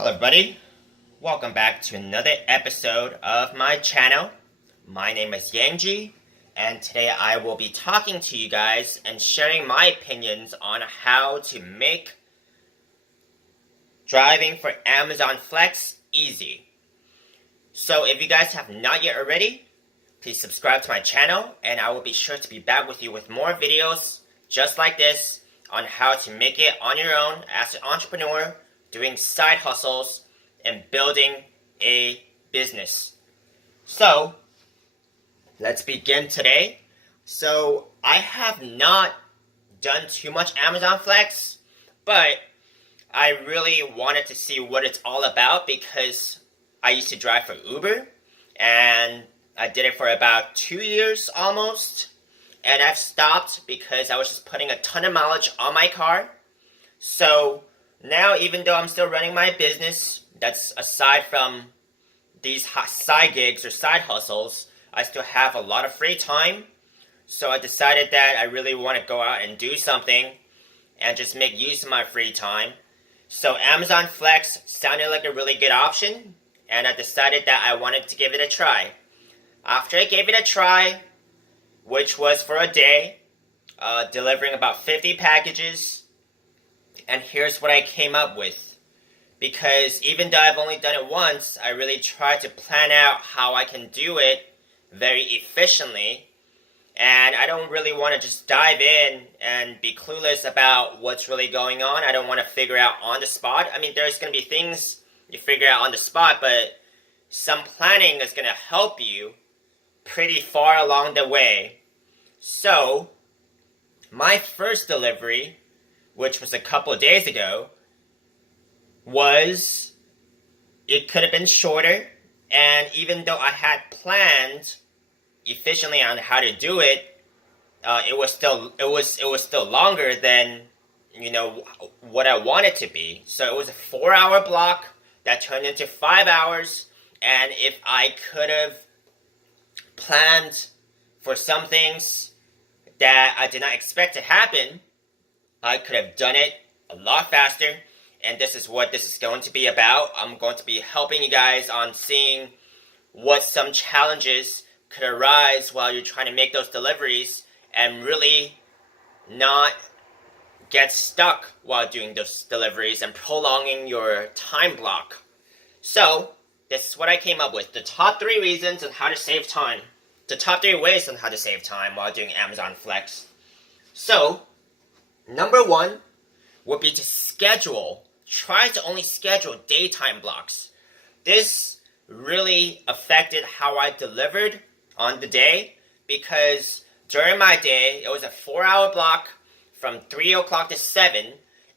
Hello everybody, welcome back to another episode of my channel. My name is Yangji, and today I will be talking to you guys and sharing my opinions on how to make driving for Amazon Flex easy. So if you guys have not yet already, please subscribe to my channel and I will be sure to be back with you with more videos just like this on how to make it on your own as an entrepreneur, doing side hustles, and building a business. So, let's begin today. So, I have not done too much Amazon Flex, but I really wanted to see what it's all about because I used to drive for Uber, and I did it for about 2 years almost, and I've stopped because I was just putting a ton of mileage on my car. So, now, even though I'm still running my business, that's aside from these side gigs or side hustles, I still have a lot of free time. So I decided that I really want to go out and do something and just make use of my free time. So Amazon Flex sounded like a really good option, and I decided that I wanted to give it a try. After I gave it a try, which was for a day, delivering about 50 packages, and here's what I came up with. Because even though I've only done it once, I really tried to plan out how I can do it very efficiently. And I don't really want to just dive in and be clueless about what's really going on. I don't want to figure out on the spot. I mean, there's going to be things you figure out on the spot, but some planning is going to help you pretty far along the way. So, my first delivery, which was a couple of days ago, it could have been shorter, and even though I had planned efficiently on how to do it, it was still longer than what I wanted to be. So it was a 4-hour block that turned into 5 hours, and if I could have planned for some things that I did not expect to happen, I could have done it a lot faster, and this is what this is going to be about. I'm going to be helping you guys on seeing what some challenges could arise while you're trying to make those deliveries and really not get stuck while doing those deliveries and prolonging your time block. So, this is what I came up with. The top 3 reasons on how to save time. The top 3 ways on how to save time while doing Amazon Flex. So, number 1 would be to try to only schedule daytime blocks. This really affected how I delivered on the day because during my day, it was a 4-hour block from 3 o'clock to 7,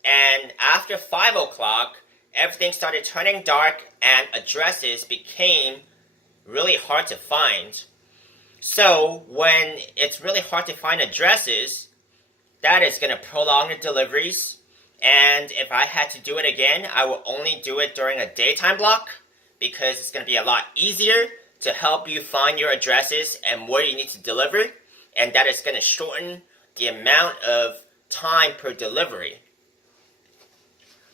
and after 5 o'clock, everything started turning dark and addresses became really hard to find. So when it's really hard to find addresses, that is going to prolong the deliveries. And if I had to do it again, I will only do it during a daytime block because it's going to be a lot easier to help you find your addresses and where you need to deliver. And that is going to shorten the amount of time per delivery.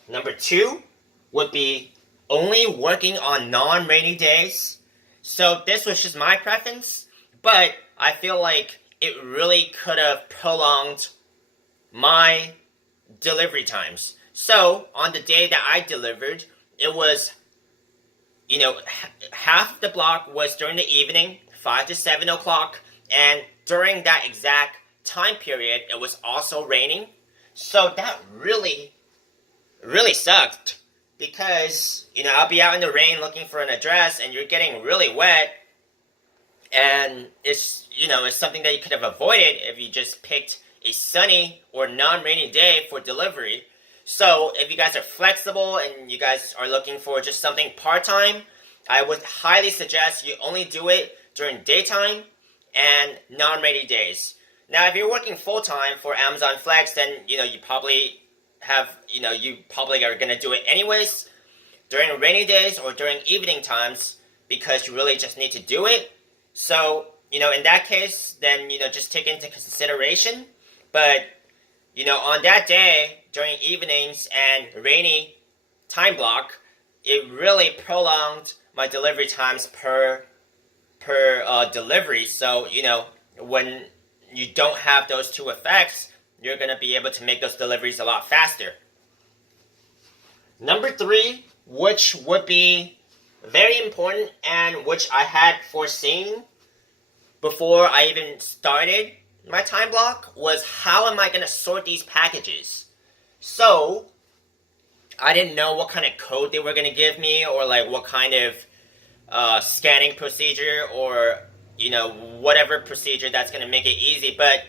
Number 2 would be only working on non-rainy days. So this was just my preference, but I feel like it really could have prolonged my delivery times. So, on the day that I delivered, it was, half the block was during the evening, 5 to 7 o'clock, and during that exact time period, it was also raining. So that really, really sucked because, I'll be out in the rain looking for an address and you're getting really wet, and it's something that you could have avoided if you just picked a sunny or non-rainy day for delivery. So if you guys are flexible and you guys are looking for just something part-time, I would highly suggest you only do it during daytime and non-rainy days. Now, if you're working full-time for Amazon Flex, then you probably are going to do it anyways during rainy days or during evening times because you really just need to do it. So, in that case, then just take into consideration. But, on that day, during evenings and rainy time block, it really prolonged my delivery times per delivery. So, when you don't have those two effects, you're going to be able to make those deliveries a lot faster. Number 3, which would be very important and which I had foreseen before I even started my time block, was how am I going to sort these packages? So, I didn't know what kind of code they were going to give me, or like what kind of scanning procedure, or whatever procedure that's going to make it easy. But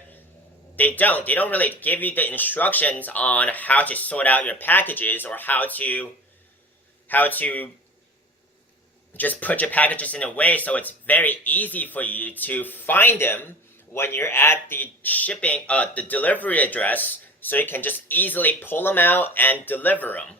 they don't really give you the instructions on how to sort out your packages, or how to just put your packages in a way so it's very easy for you to find them when you're at the the delivery address, so you can just easily pull them out and deliver them.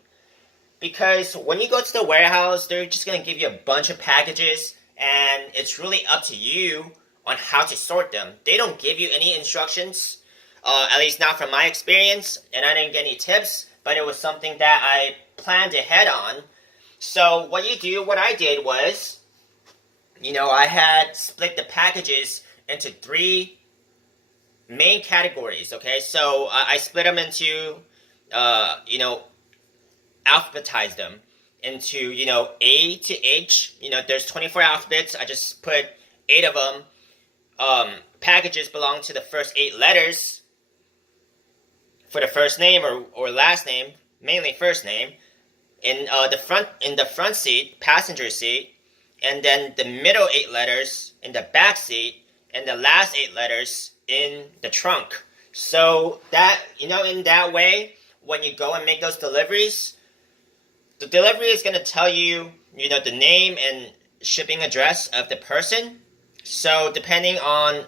Because when you go to the warehouse, they're just going to give you a bunch of packages, and it's really up to you on how to sort them. They don't give you any instructions, at least not from my experience, and I didn't get any tips, but it was something that I planned ahead on. So what I did was, I had split the packages into 3 main categories, okay? So I split them into, alphabetized them into, A to H. There's 24 alphabets. I just put 8 of them. Packages belong to the first 8 letters for the first name or last name, mainly first name. In the front seat, passenger seat, and then the middle 8 letters in the back seat, and the last 8 letters in the trunk. So that, in that way, when you go and make those deliveries, the delivery is going to tell you, the name and shipping address of the person. So depending on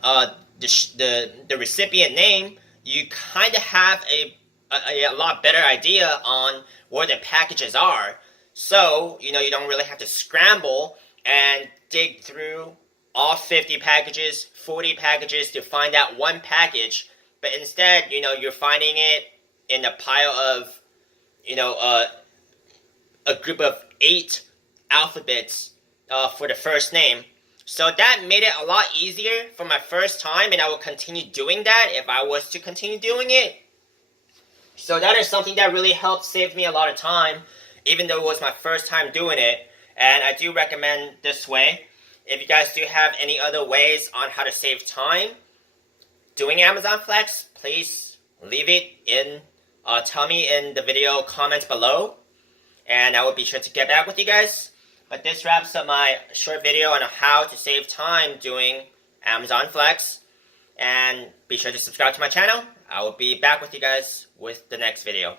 the recipient name, you kind of have a lot better idea on where the packages are. So, you don't really have to scramble and dig through all 50 packages, 40 packages to find that one package. But instead, you're finding it in a pile of, a group of 8 alphabets for the first name. So that made it a lot easier for my first time, and I will continue doing that if I was to continue doing it. So that is something that really helped save me a lot of time, even though it was my first time doing it. And I do recommend this way. If you guys do have any other ways on how to save time doing Amazon Flex, please leave it in, tell me in the video comments below, and I will be sure to get back with you guys. But this wraps up my short video on how to save time doing Amazon Flex. And be sure to subscribe to my channel. I will be back with you guys with the next video.